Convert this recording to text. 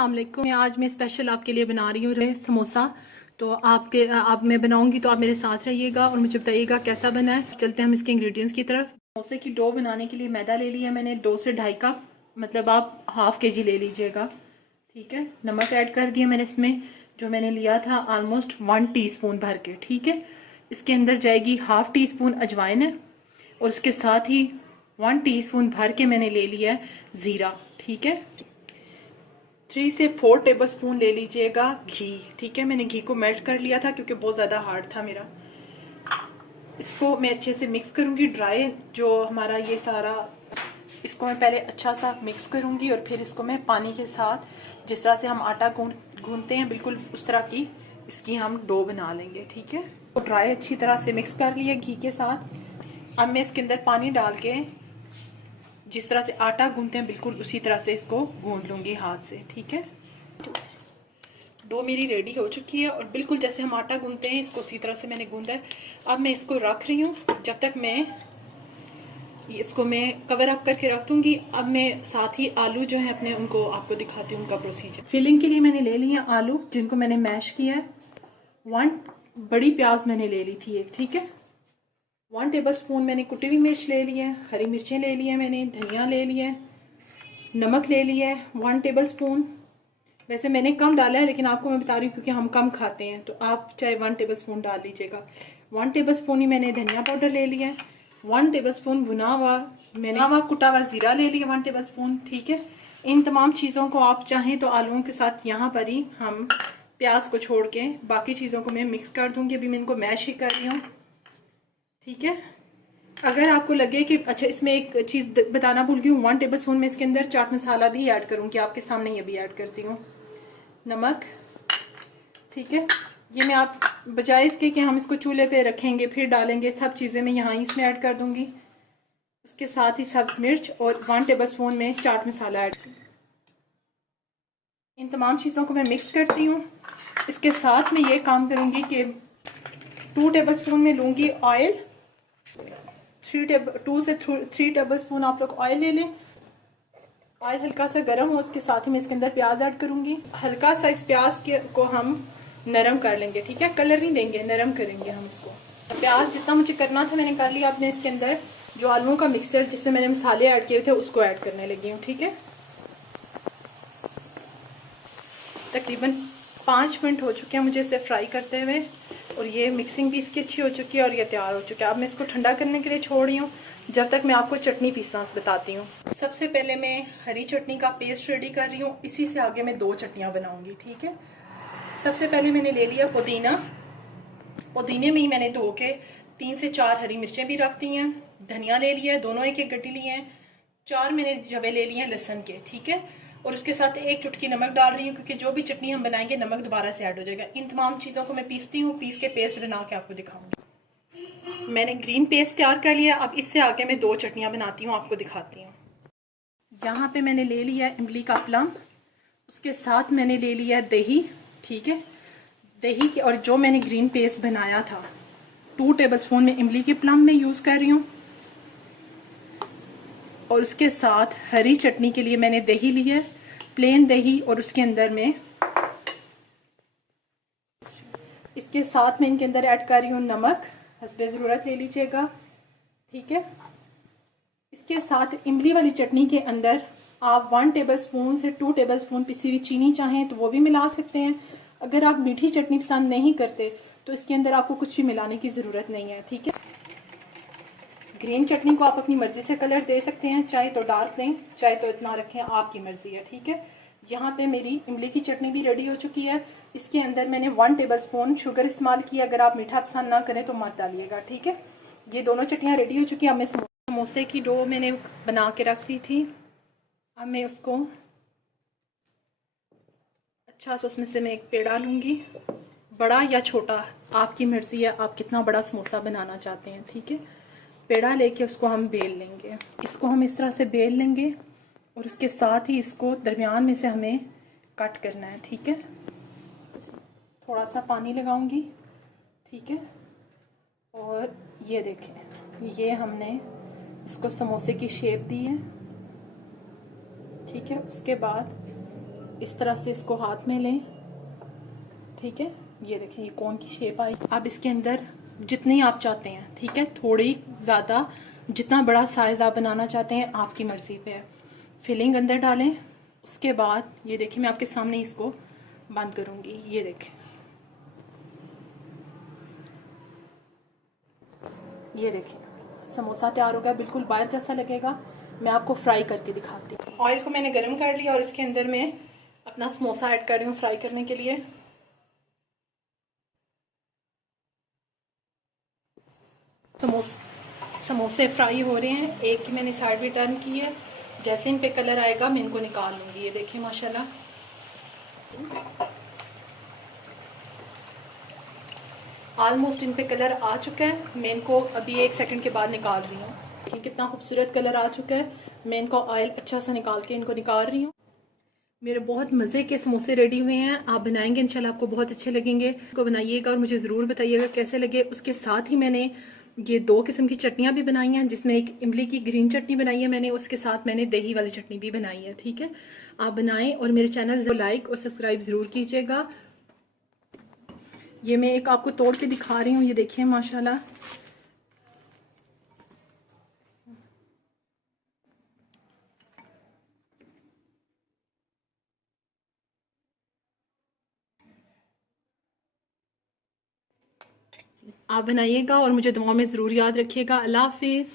अस्सलाम वालेकुम। आज मैं स्पेशल आपके लिए बना रही हूँ समोसा। तो आप मैं बनाऊंगी तो आप मेरे साथ रहिएगा और मुझे बताइएगा कैसा बना है। चलते हैं हम इसके इंग्रेडिएंट्स की तरफ। समोसे की डो बनाने के लिए मैदा ले लिया मैंने 2 से 2.5 कप, मतलब आप हाफ केजी ले लीजिएगा। ठीक है। नमक ऐड कर दिया मैंने इसमें, जो मैंने लिया था ऑलमोस्ट 1 टीस्पून भर के। ठीक है। इसके अंदर जाएगी हाफ टी स्पून अजवाइन है और उसके साथ ही 1 टीस्पून भर के मैंने ले लिया है ज़ीरा। ठीक है। 3 से 4 टेबलस्पून ले लीजिएगा घी। ठीक है। मैंने घी को मेल्ट कर लिया था क्योंकि बहुत ज़्यादा हार्ड था मेरा। इसको मैं अच्छे से मिक्स करूँगी। ड्राई जो हमारा ये सारा, इसको मैं पहले अच्छा सा मिक्स करूँगी और फिर इसको मैं पानी के साथ जिस तरह से हम आटा गूंथते हैं बिल्कुल उस तरह की इसकी हम डो बना लेंगे। ठीक है। तो ड्राई अच्छी तरह से मिक्स कर लिया घी के साथ। अब मैं इसके अंदर पानी डाल के जिस तरह से आटा गूंथते हैं बिल्कुल उसी तरह से इसको गूंथ लूँगी हाथ से। ठीक है। डो मेरी रेडी हो चुकी है और बिल्कुल जैसे हम आटा गूंथते हैं इसको उसी तरह से मैंने गूंथा है। अब मैं इसको रख रही हूँ जब तक इसको मैं कवर अप करके रख दूँगी। अब मैं साथ ही आलू जो है अपने उनको आपको दिखाती हूँ उनका प्रोसीजर। फिलिंग के लिए मैंने ले लिए आलू जिनको मैंने मैश किया है। 1 बड़ी प्याज मैंने ले ली थी एक। ठीक है। 1 टेबलस्पून मैंने कुटी हुई मिर्च ले ली है, हरी मिर्चें ले ली है मैंने, धनिया ले लिया है, नमक ले लिया है 1 टेबलस्पून। वैसे मैंने कम डाला है लेकिन आपको मैं बता रही हूँ क्योंकि हम कम खाते हैं तो आप चाहे 1 टेबलस्पून डाल लीजिएगा। 1 टेबलस्पून ही मैंने धनिया पाउडर ले लिया है। 1 टेबलस्पून भुना हुआ कुटा हुआ ज़ीरा ले लिया 1 टेबलस्पून। ठीक है। इन तमाम चीज़ों को आप चाहें तो आलूओं के साथ यहाँ पर ही हम प्याज को छोड़ के बाकी चीज़ों को मैं मिक्स कर दूँगी। अभी मैं इनको मैश ही कर रही हूँ। ठीक है। अगर आपको लगे कि अच्छा, इसमें एक चीज़ बताना भूल गई हूँ, 1 टेबलस्पून में इसके अंदर चाट मसाला भी ऐड करूँगी। आपके सामने ये भी ऐड करती हूँ। नमक। ठीक है। ये मैं आप बजाय इसके कि हम इसको चूल्हे पे रखेंगे फिर डालेंगे, सब चीज़ें मैं यहाँ इसमें ऐड कर दूँगी। उसके साथ ही सब्ज़ मिर्च और 1 टेबलस्पून में चाट मसाला ऐड। इन तमाम चीज़ों को मैं मिक्स करती हूँ। इसके साथ मैं ये काम करूँगी कि 2 टेबलस्पून में लूँगी ऑयल। 2 से 3 टेबलस्पून आप लोग ऑयल ले लें। ऑयल हल्का सा गर्म हो उसके साथ ही मैं इसके अंदर प्याज ऐड करूँगी। हल्का सा इस प्याज को हम नरम कर लेंगे। ठीक है। कलर नहीं देंगे, नरम करेंगे हम इसको। प्याज जितना मुझे करना था मैंने कर लिया। अपने इसके अंदर जो आलूओं का मिक्सचर जिसमें मैंने मसाले ऐड किए थे उसको ऐड करने लगी हूँ। ठीक है। तकरीबन 5 मिनट हो चुके हैं मुझे इसे फ्राई करते हुए और ये मिक्सिंग भी इसकी अच्छी हो चुकी है और ये तैयार हो चुका है। अब मैं इसको ठंडा करने के लिए छोड़ रही हूँ जब तक मैं आपको चटनी पीसना बताती हूँ। सबसे पहले मैं हरी चटनी का पेस्ट रेडी कर रही हूँ। इसी से आगे मैं 2 चटनियाँ बनाऊंगी। ठीक है। सबसे पहले मैंने ले लिया पुदीना। पुदीने में ही मैंने धो के 3 से 4 हरी मिर्चें भी रख दी हैं। धनिया ले लिया है, दोनों एक गड्डी लिए हैं। 4 मैंने जवे ले लिए हैं लहसुन के। ठीक है। और उसके साथ 1 चुटकी नमक डाल रही हूँ क्योंकि जो भी चटनी हम बनाएंगे नमक दोबारा से ऐड हो जाएगा। इन तमाम चीज़ों को मैं पीसती हूँ, पीस के पेस्ट बना के आपको दिखाऊंगी। मैंने ग्रीन पेस्ट तैयार कर लिया। अब इससे आगे मैं 2 चटनियाँ बनाती हूँ, आपको दिखाती हूँ। यहाँ पे मैंने ले लिया इमली का प्लम, उसके साथ मैंने ले लिया दही। ठीक है। दही के और जो मैंने ग्रीन पेस्ट बनाया था 2 टेबलस्पून में इमली के प्लम में यूज़ कर रही हूँ। और उसके साथ हरी चटनी के लिए मैंने दही ली है, प्लेन दही, और उसके अंदर में इसके साथ मैं इनके अंदर ऐड कर रही हूँ नमक, हस्बे ज़रूरत ले लीजिएगा। ठीक है। इसके साथ इमली वाली चटनी के अंदर आप 1 टेबलस्पून से 2 टेबलस्पून पिसी हुई चीनी चाहें तो वो भी मिला सकते हैं। अगर आप मीठी चटनी पसंद नहीं करते तो इसके अंदर आपको कुछ भी मिलाने की ज़रूरत नहीं है। ठीक है। ग्रीन चटनी को आप अपनी मर्ज़ी से कलर दे सकते हैं, चाहे तो डार्क दें चाहे तो इतना रखें, आपकी मर्ज़ी है। ठीक है। यहाँ पे मेरी इमली की चटनी भी रेडी हो चुकी है। इसके अंदर मैंने 1 टेबलस्पून शुगर इस्तेमाल किया। अगर आप मीठा पसंद ना करें तो मत डालिएगा। ठीक है। ये दोनों चटनियाँ रेडी हो चुकी है। अब मैं समोसे की डो मैंने बना के रख दी थी। अब मैं उसको अच्छा सा उसमें से मैं एक पेड़ा लूँगी, बड़ा या छोटा आपकी मर्ज़ी है, आप कितना बड़ा समोसा बनाना चाहते हैं। ठीक है। पेड़ा लेके उसको हम बेल लेंगे। इसको हम इस तरह से बेल लेंगे और उसके साथ ही इसको दरमियान में से हमें कट करना है। ठीक है। थोड़ा सा पानी लगाऊंगी। ठीक है। और ये देखें, ये हमने इसको समोसे की शेप दी है। ठीक है। उसके बाद इस तरह से इसको हाथ में लें, ठीक है। ये देखें, ये कोन की शेप आई। अब इसके अंदर जितनी आप चाहते हैं, ठीक है, थोड़ी ज़्यादा, जितना बड़ा साइज़ आप बनाना चाहते हैं आपकी मर्ज़ी पे है। फिलिंग अंदर डालें। उसके बाद ये देखिए, मैं आपके सामने इसको बंद करूँगी। ये देखें, ये देखें, समोसा तैयार हो गया, बिल्कुल बाहर जैसा लगेगा। मैं आपको फ्राई करके दिखाती हूँ। ऑयल को मैंने गर्म कर लिया और इसके अंदर मैं अपना समोसा ऐड कर रही हूँ फ्राई करने के लिए। समोसे फ्राई हो रहे हैं, एक की मैंने साइड भी टर्न की है। जैसे इन पे कलर आएगा मैं इनको निकाल लूँगी। ये देखिए माशाल्लाह, ऑलमोस्ट इन पे कलर आ चुका है। मैं इनको अभी 1 सेकंड के बाद निकाल रही हूँ। देखिए कितना खूबसूरत कलर आ चुका है। मैं इनको ऑयल अच्छा सा निकाल के इनको निकाल रही हूँ। मेरे बहुत मज़े के समोसे रेडी हुए हैं। आप बनाएंगे इंशाल्लाह, आपको बहुत अच्छे लगेंगे। इसको बनाइएगा और मुझे ज़रूर बताइएगा कैसे लगे। उसके साथ ही मैंने ये 2 किस्म की चटनियाँ भी बनाई हैं, जिसमें एक इमली की ग्रीन चटनी बनाई है मैंने, उसके साथ मैंने दही वाली चटनी भी बनाई है, ठीक है। आप बनाएं और मेरे चैनल को लाइक और सब्सक्राइब ज़रूर कीजिएगा। ये मैं एक आपको तोड़ के दिखा रही हूँ। ये देखिए माशाल्लाह, आप बनाइएगा और मुझे दुआ में ज़रूर याद रखिएगा। अल्लाह हाफिज़।